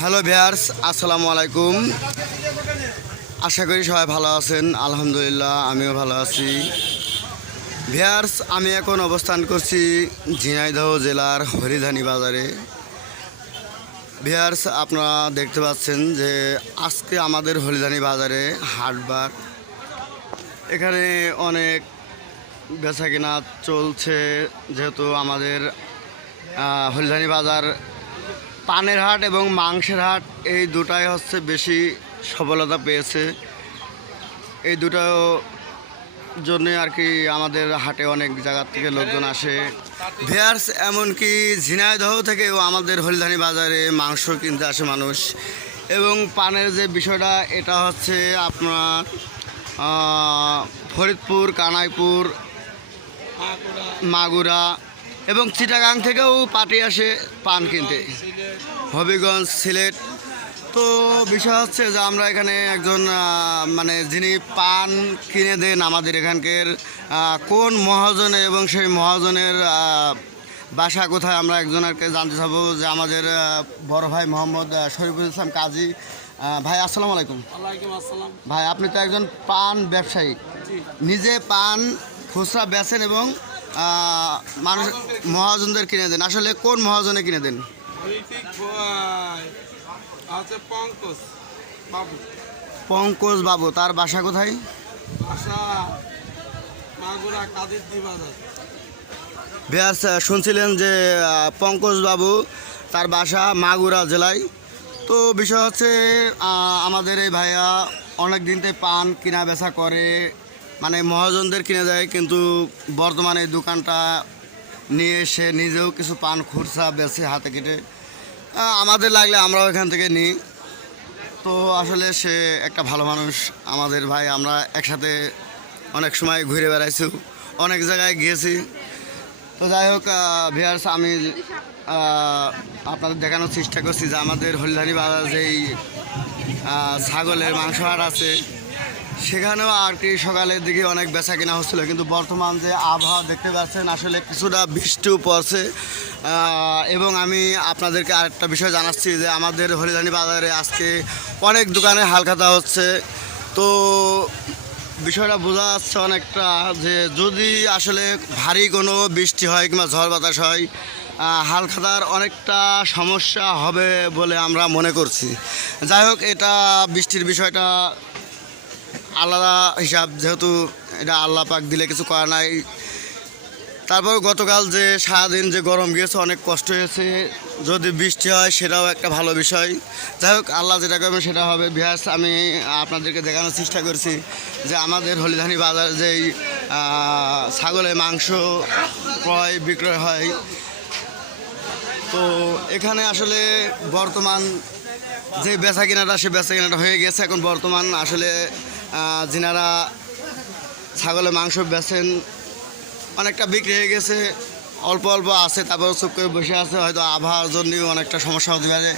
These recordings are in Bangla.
হ্যালো ভিয়ার্স আসসালামু আলাইকুম। আশা করি সবাই ভালো আছেন। আলহামদুলিল্লাহ আমিও ভালো আছি। ভিয়ার্স আমি এখন অবস্থান করছি ঝিনাইদহ জেলার হরিধানী বাজারে। ভিয়ার্স আপনারা দেখতে পাচ্ছেন যে আজকে আমাদের হরিধানী বাজারে হাটবার এখানে অনেক বেচা কেনা চলছে যেহেতু আমাদের আহ, হলধানি বাজার পানের হাট এবং মাংসের হাট এই দুটাই হচ্ছে বেশি সফলতা পেয়েছে। এই দুটো জন্য আর কি আমাদের হাটে অনেক জায়গার থেকে লোকজন আসে। ভেয়ার্স এমনকি ঝিনাইদহ থেকেও আমাদের হলধানি বাজারে মাংস কিনতে আসে মানুষ। এবং পানের যে বিষয়টা এটা হচ্ছে আপনার ফরিদপুর কানাইপুর মাগুরা এবং চিটাগাং থেকেও পার্টি আসে পান কিনতে। হবিগঞ্জ সিলেট। তো বিষয় হচ্ছে যে আমরা এখানে একজন মানে যিনি পান কিনে দেন আমাদের এখানকার কোন মহাজনে এবং সেই মহাজনের বাসা কোথায় আমরা একজনকে জানতে চাবো যে আমাদের বড় ভাই মোহাম্মদ শরীফুল ইসলাম কাজী। ভাই আসসালামু আলাইকুম। ওয়ালাইকুম আসসালাম। ভাই আপনি তো একজন পান ব্যবসায়ী। নিজে পান খুচরা বেচেন এবং মানুষ মহাজনদের কিনে দেন। আসলে কোন মহাজনে কিনে দেন? পঙ্কজ বাবু। তার বাসা কোথায়? ব্যাস শুনছিলেন যে পঙ্কজ বাবু তার বাসা মাগুরা জেলায়। তো বিষয় হচ্ছে আমাদের এই ভাইয়া অনেক দিন থেকে পান কিনা বেচা করে মানে মহাজনদের কিনে দেয়, কিন্তু বর্তমানে এই দোকানটা নিয়ে এসে নিজেও কিছু পান খুরসা বেছে হাতে কেটে আমাদের লাগলে আমরাও এখান থেকে নিই। তো আসলে সে একটা ভালো মানুষ আমাদের ভাই, আমরা একসাথে অনেক সময় ঘুরে বেড়াইছি, অনেক জায়গায় গিয়েছি। তো যাই হোক ভিয়ার্স আমি আপনাদের দেখানোর চেষ্টা করছি যে আমাদের হলধানি বাজার যেই ছাগলের মাংস হাট আছে সেখানেও আর কি সকালের দিকে অনেক বেচা কেনা হচ্ছিল, কিন্তু বর্তমান যে আবহাওয়া দেখতে পাচ্ছেন, আসলে কিছুটা বৃষ্টিও পড়ছে। এবং আমি আপনাদেরকে আরেকটা বিষয় জানাচ্ছি যে আমাদের হরিধানি বাজারে আজকে অনেক দোকানে হালখাতা হচ্ছে। তো বিষয়টা বোঝা যাচ্ছে অনেকটা যে যদি আসলে ভারী কোনো বৃষ্টি হয় কিংবা ঝড় বাতাস হয় হালখাতার অনেকটা সমস্যা হবে বলে আমরা মনে করছি। যাই হোক, এটা বৃষ্টির বিষয়টা আলাদা হিসাব, যেহেতু এটা আল্লাহ পাক দিলে কিছু করা নাই। তারপর গতকাল যে সারাদিন যে গরম গিয়েছে, অনেক কষ্ট হয়েছে। যদি বৃষ্টি হয়, সেটাও একটা ভালো বিষয়। যাই হোক, আল্লাহ যেটা করবে সেটা হবে। বিহাস, আমি আপনাদেরকে দেখানোর চেষ্টা করছি যে আমাদের হলিধানি বাজার যেই ছাগলের মাংস ক্রয়, বিক্রয় হয়। তো এখানে আসলে বর্তমান যে বেচা কেনাটা সে বেচা কেনাটা হয়ে গেছে। এখন বর্তমান আসলে যিনারা ছাগলের মাংস বেছেন অনেকটা বিক্রি হয়ে গেছে। অল্প অল্প আছে তারপর চুপ করে বসে আছে, হয়তো আবহাওয়ার জন্যই অনেকটা সমস্যা হতে পারে।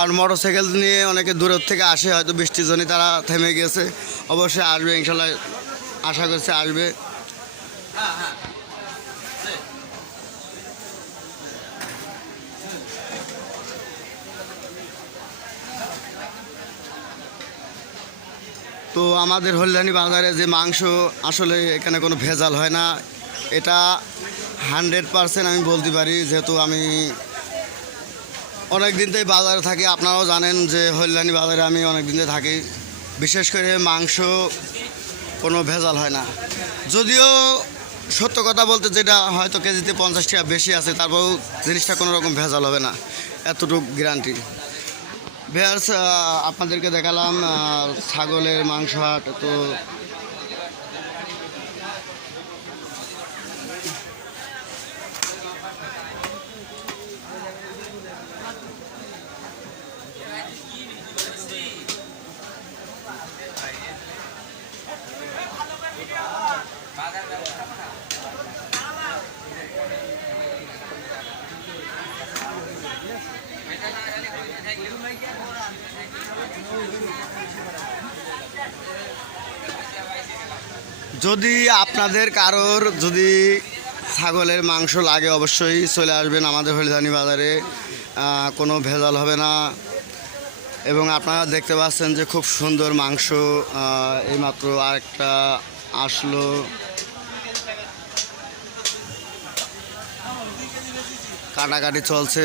আর মোটরসাইকেল নিয়ে অনেকে দূরের থেকে আসে, হয়তো বৃষ্টির জন্যই তারা থেমে গেছে। অবশ্যই আসবে, ইনশাল্লাহ আশা করছে আসবে। তো আমাদের হলদানি বাজারে যে মাংস আসলে এখানে কোনো ভেজাল হয় না, এটা হান্ড্রেড পারসেন্ট আমি বলতে পারি, যেহেতু আমি অনেক দিন থেকে বাজারে থাকি, আপনারাও জানেন যে হলদানি বাজারে আমি অনেক দিন থেকে থাকি, বিশেষ করে মাংস কোনো ভেজাল হয় না। যদিও সত্য কথা বলতে যেটা হয়তো কেজিতে পঞ্চাশ টাকা বেশি আছে, তারপরেও জিনিসটা কোনো রকম ভেজাল হবে না, এতটুকু গ্যারান্টি ভেয়ার্স আপনাদেরকে দেখালাম ছাগলের মাংস হাট। তো যদি আপনাদের কারোর যদি ছাগলের মাংস লাগে, অবশ্যই চলে আসবেন আমাদের হলিধানি বাজারে। কোনো ভেজাল হবে না। এবং আপনারা দেখতে পাচ্ছেন যে খুব সুন্দর মাংস এইমাত্র আরেকটা আসলো। কাটাকাটি চলছে।